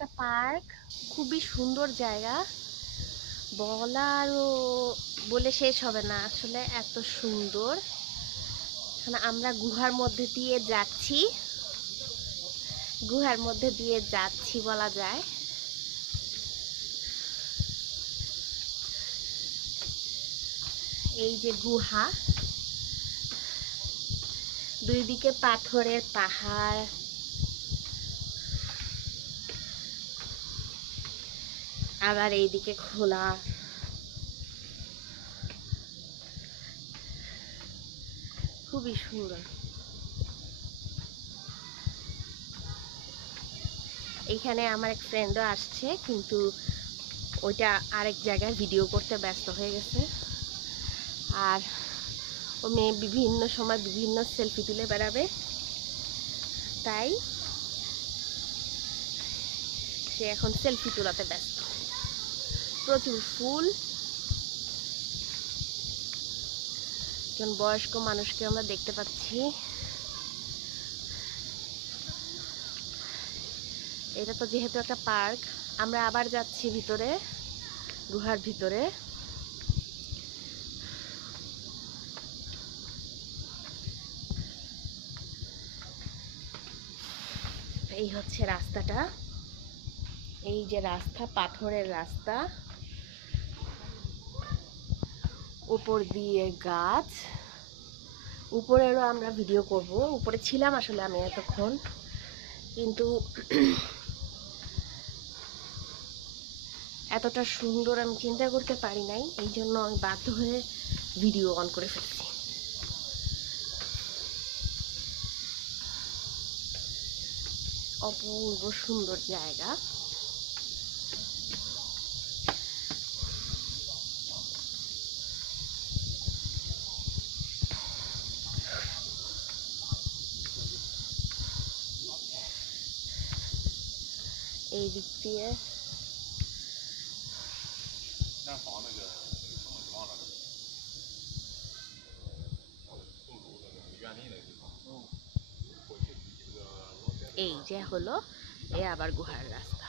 একটা পার্ক, খুবই সুন্দর জায়গা, বলারও বলে শেষ হবে না, আসলে এত সুন্দর। এখানে আমরা গুহার মধ্যে দিয়ে যাচ্ছি, বলা যায়। এই যে গুহা, দুই দিকে পাথরের পাহাড়, আবার এইদিকে খোলা। খুবই সুন্দর। এইখানে আমার এক ফ্রেন্ডও আসছে, কিন্তু ওইটা আরেক জায়গায় ভিডিও করতে ব্যস্ত হয়ে গেছে। আর ও মেয়ে বিভিন্ন সময় বিভিন্ন সেলফি তুলে বেড়াবে, তাই সে এখন সেলফি তোলাতে ব্যস্ত। প্রচুর ফুল, একজন বয়স্ক মানুষকে আমরা দেখতে পাচ্ছি। এটা তো যেহেতু একটা পার্ক, আমরা আবার যাচ্ছি ভিতরে, গুহার ভিতরে। এই হচ্ছে রাস্তাটা, এই যে রাস্তা, পাথরের রাস্তা, উপর দিয়ে গাছ। উপরেরও আমরা ভিডিও করব, উপরে ছিলাম আসলে আমি এতক্ষণ, কিন্তু এতটা সুন্দর আমি চিন্তা করতে পারি নাই, এই জন্য আমি বাধ্য হয়ে ভিডিও অন করে ফেলছি। অপূর্ব সুন্দর জায়গা। এই দিক দিয়ে এই যে হলো এ আবার গুহার রাস্তা।